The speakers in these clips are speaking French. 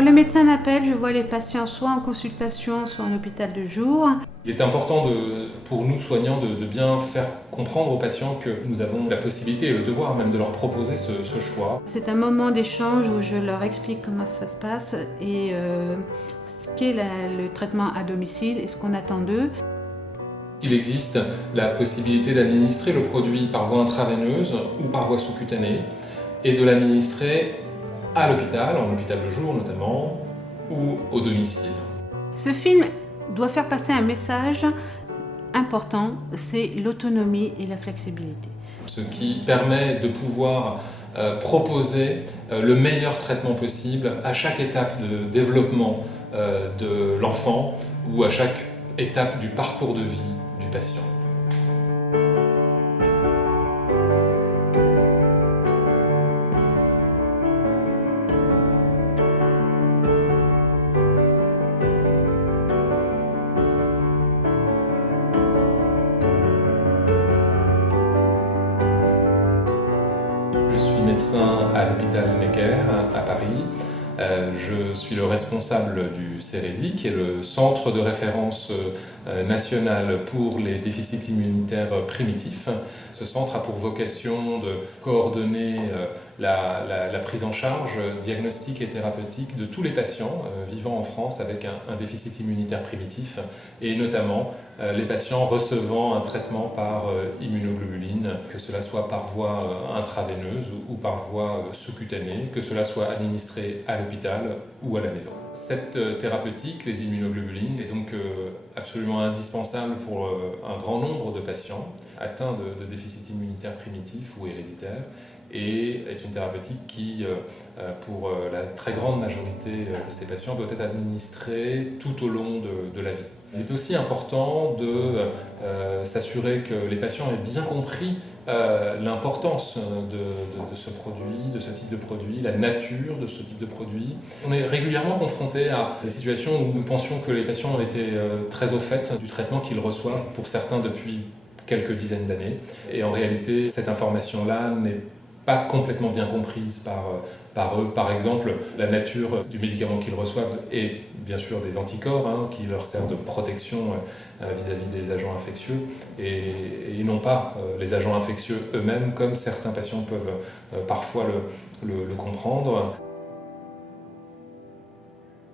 Quand le médecin m'appelle, je vois les patients soit en consultation, soit en hôpital de jour. Il est important pour nous soignants de bien faire comprendre aux patients que nous avons la possibilité et le devoir même de leur proposer ce choix. C'est un moment d'échange où je leur explique comment ça se passe et ce qu'est le traitement à domicile et ce qu'on attend d'eux. Il existe la possibilité d'administrer le produit par voie intraveineuse ou par voie sous-cutanée et de l'administrer à l'hôpital, en hôpital de jour notamment, ou au domicile. Ce film doit faire passer un message important, c'est l'autonomie et la flexibilité. Ce qui permet de pouvoir proposer le meilleur traitement possible à chaque étape de développement de l'enfant ou à chaque étape du parcours de vie du patient. Je suis médecin à l'hôpital Necker à Paris. Je suis le responsable du CEREDI, qui est le centre de référence national pour les déficits immunitaires primitifs. Ce centre a pour vocation de coordonner la prise en charge diagnostique et thérapeutique de tous les patients vivant en France avec un déficit immunitaire primitif, et notamment les patients recevant un traitement par immunoglobuline, que cela soit par voie intraveineuse ou par voie sous-cutanée, que cela soit administré à l'hôpital ou à la maison. Cette thérapeutique, les immunoglobulines, est donc absolument indispensable pour un grand nombre de patients atteints de déficit immunitaire primitif ou héréditaire, et est une thérapeutique qui, pour la très grande majorité de ces patients, doit être administrée tout au long de la vie. Il est aussi important de s'assurer que les patients aient bien compris l'importance de ce produit, de ce type de produit, la nature de ce type de produit. On est régulièrement confronté à des situations où nous pensions que les patients étaient très au fait du traitement qu'ils reçoivent, pour certains depuis quelques dizaines d'années. Et en réalité, cette information-là n'est pas complètement bien comprise par eux. Par exemple, la nature du médicament qu'ils reçoivent est bien sûr des anticorps qui leur servent de protection vis-à-vis des agents infectieux, et non pas les agents infectieux eux-mêmes, comme certains patients peuvent parfois le comprendre.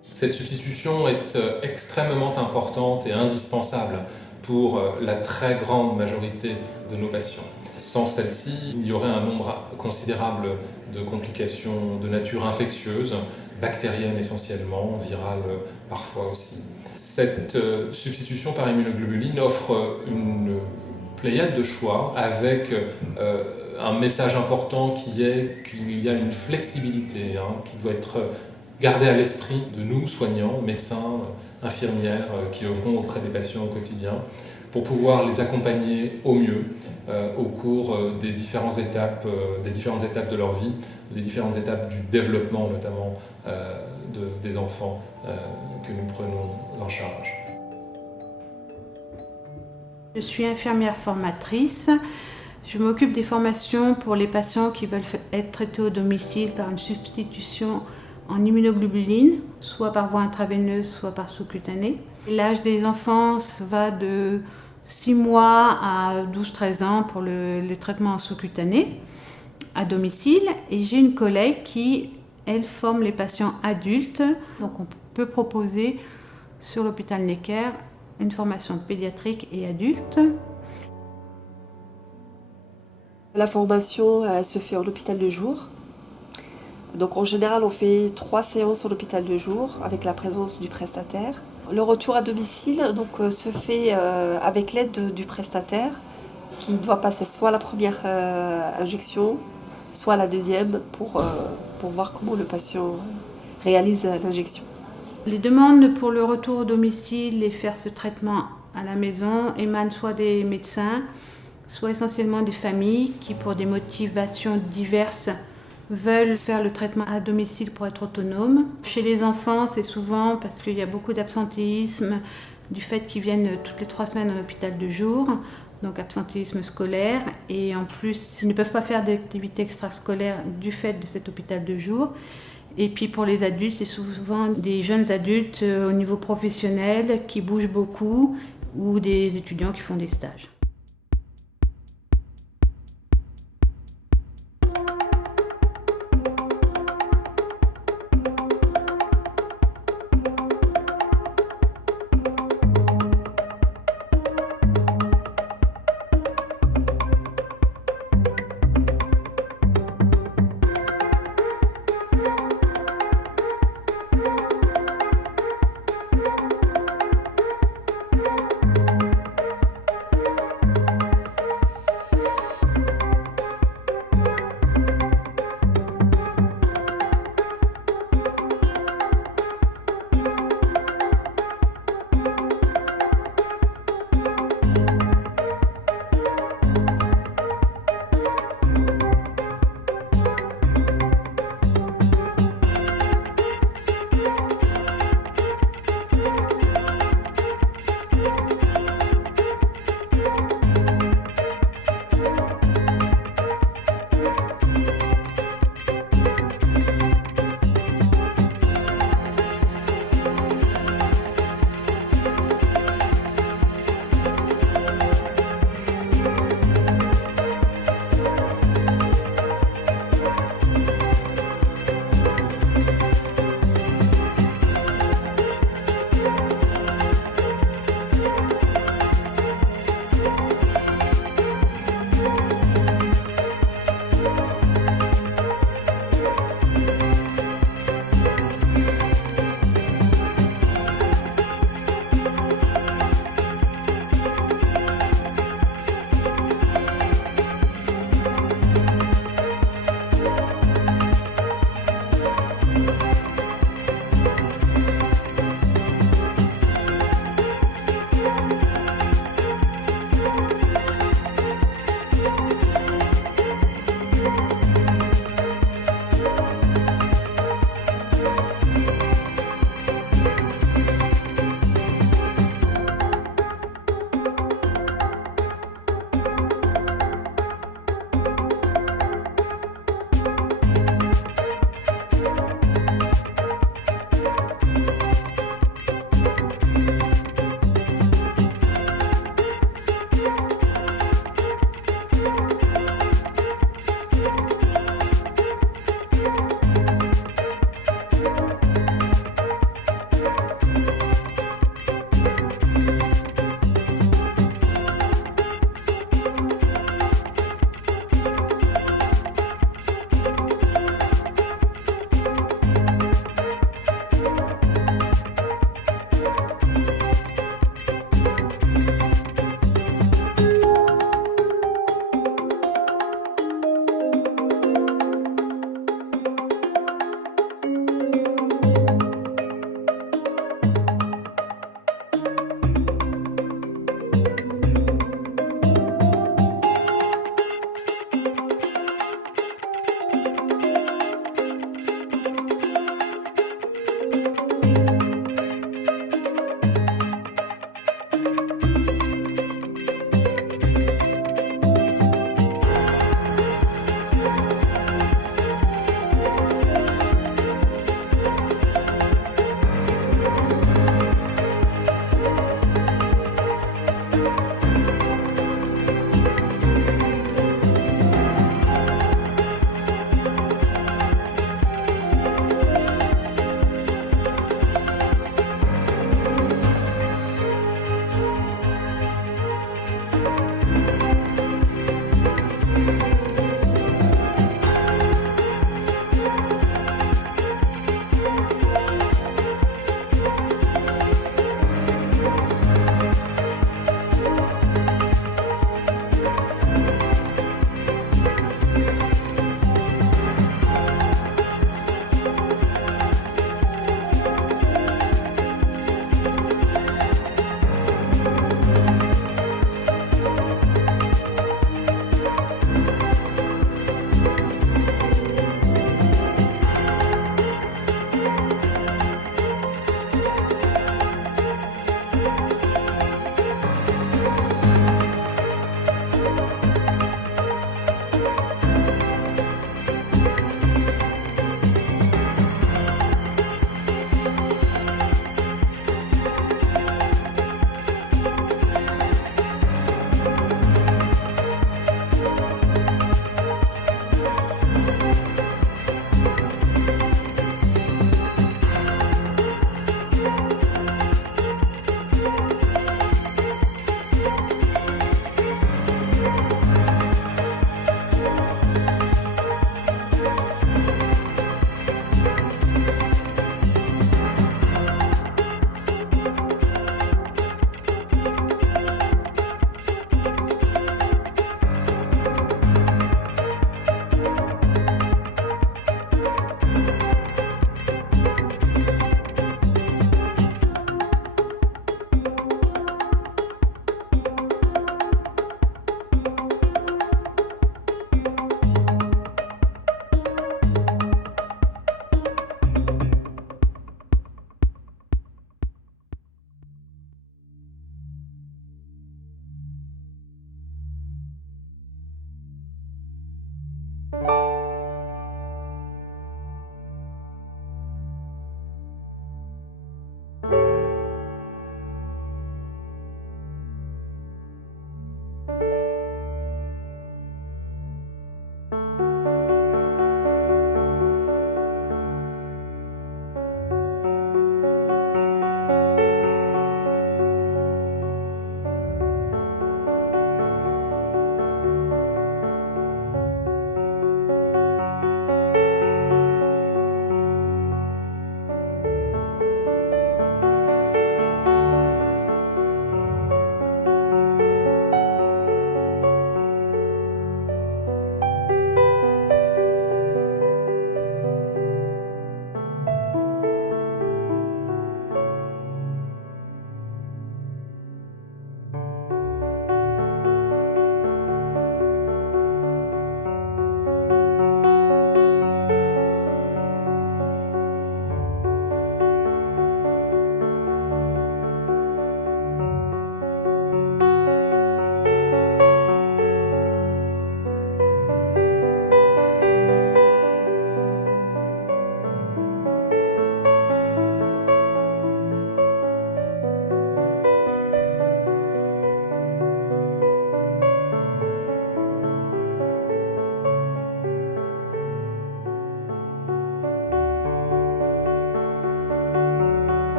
Cette substitution est extrêmement importante et indispensable pour la très grande majorité de nos patients. Sans celle-ci, il y aurait un nombre considérable de complications de nature infectieuse, bactérienne essentiellement, virale parfois aussi. Cette substitution par immunoglobuline offre une pléiade de choix avec un message important qui est qu'il y a une flexibilité qui doit être gardée à l'esprit de nous, soignants, médecins, infirmières qui œuvront auprès des patients au quotidien, pour pouvoir les accompagner au mieux au cours des différentes étapes de leur vie, des différentes étapes du développement notamment des enfants que nous prenons en charge. Je suis infirmière formatrice. Je m'occupe des formations pour les patients qui veulent être traités au domicile par une substitution en immunoglobuline, soit par voie intraveineuse, soit par sous-cutanée. L'âge des enfants va de 6 mois à 12-13 ans pour le traitement en sous-cutané à domicile. Et j'ai une collègue qui, elle, forme les patients adultes. Donc on peut proposer sur l'hôpital Necker une formation pédiatrique et adulte. La formation se fait en hôpital de jour. Donc en général, on fait 3 séances en hôpital de jour avec la présence du prestataire. Le retour à domicile se fait avec l'aide du prestataire qui doit passer soit la première injection, soit la deuxième pour voir comment le patient réalise l'injection. Les demandes pour le retour au domicile et faire ce traitement à la maison émanent soit des médecins, soit essentiellement des familles qui, pour des motivations diverses, veulent faire le traitement à domicile pour être autonomes. Chez les enfants, c'est souvent parce qu'il y a beaucoup d'absentéisme, du fait qu'ils viennent toutes les 3 semaines en hôpital de jour, donc absentéisme scolaire, et en plus, ils ne peuvent pas faire d'activité extrascolaire du fait de cet hôpital de jour. Et puis pour les adultes, c'est souvent des jeunes adultes au niveau professionnel qui bougent beaucoup ou des étudiants qui font des stages.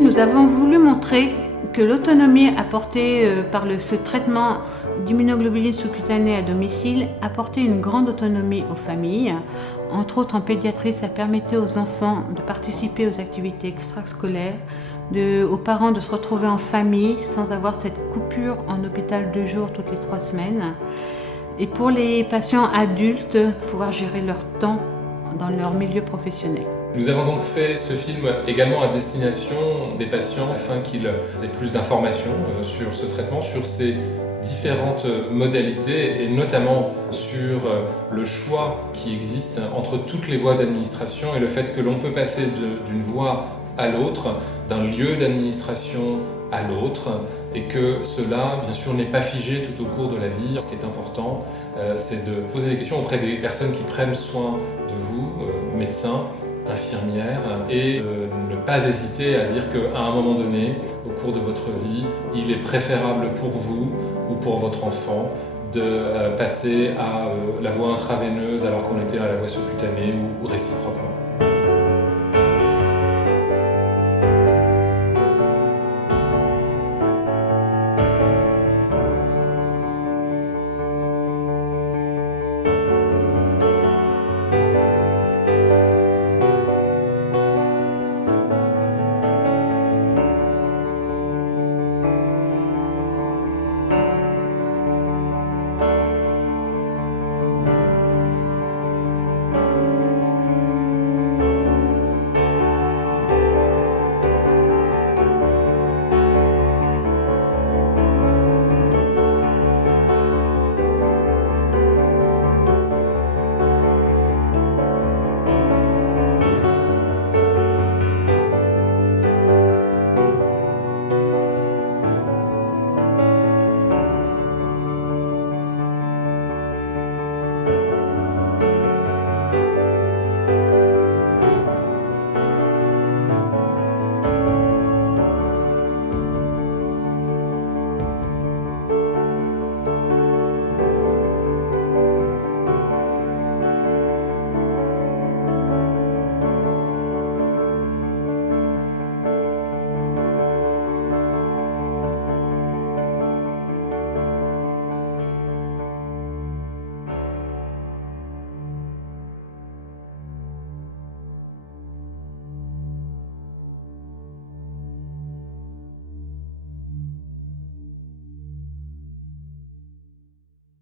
Nous avons voulu montrer que l'autonomie apportée par ce traitement d'immunoglobuline sous-cutanée à domicile apportait une grande autonomie aux familles. Entre autres, en pédiatrie, ça permettait aux enfants de participer aux activités extrascolaires, aux parents de se retrouver en famille sans avoir cette coupure en hôpital 2 jours toutes les 3 semaines. Et pour les patients adultes, pouvoir gérer leur temps dans leur milieu professionnel. Nous avons donc fait ce film également à destination des patients afin qu'ils aient plus d'informations sur ce traitement, sur ses différentes modalités et notamment sur le choix qui existe entre toutes les voies d'administration et le fait que l'on peut passer d'une voie à l'autre, d'un lieu d'administration à l'autre, et que cela, bien sûr, n'est pas figé tout au cours de la vie. Ce qui est important, c'est de poser des questions auprès des personnes qui prennent soin de vous, médecins, infirmières, et ne pas hésiter à dire qu'à un moment donné, au cours de votre vie, il est préférable pour vous ou pour votre enfant de passer à la voie intraveineuse alors qu'on était à la voie sous-cutanée ou réciproquement.